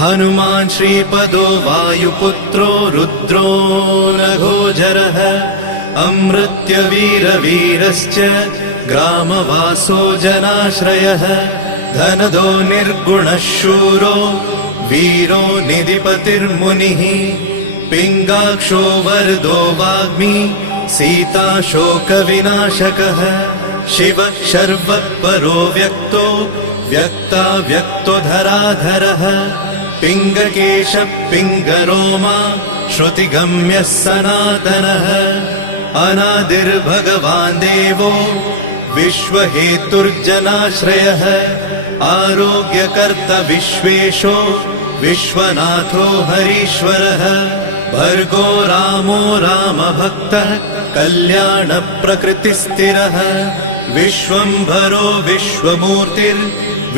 हनुमान् श्रीपदो वायुपुत्रो रुद्रो नघोजरः अमृत्यवीरवीरश्च ग्रामवासो जनाश्रयः धनदो निर्गुणः शूरो वीरो निधिपतिर्मुनिः पिङ्गाक्षो वरदो वाग्मी सीता शोकविनाशकः शिवः शर्वः परो व्यक्तो व्यक्तो धराधरः पिङ्गकेशः पिङ्गरोमा श्रुतिगम्यः सनातनः अनादिर्भगवान् देवो विश्वहेतुर्जनाश्रयः आरोग्यकर्ता विश्वेशो विश्वनाथो हरीश्वरः भर्गो रामो रामभक्तः कल्याणप्रकृतिस्थिरः विश्वम्भरो विश्वमूर्तिर्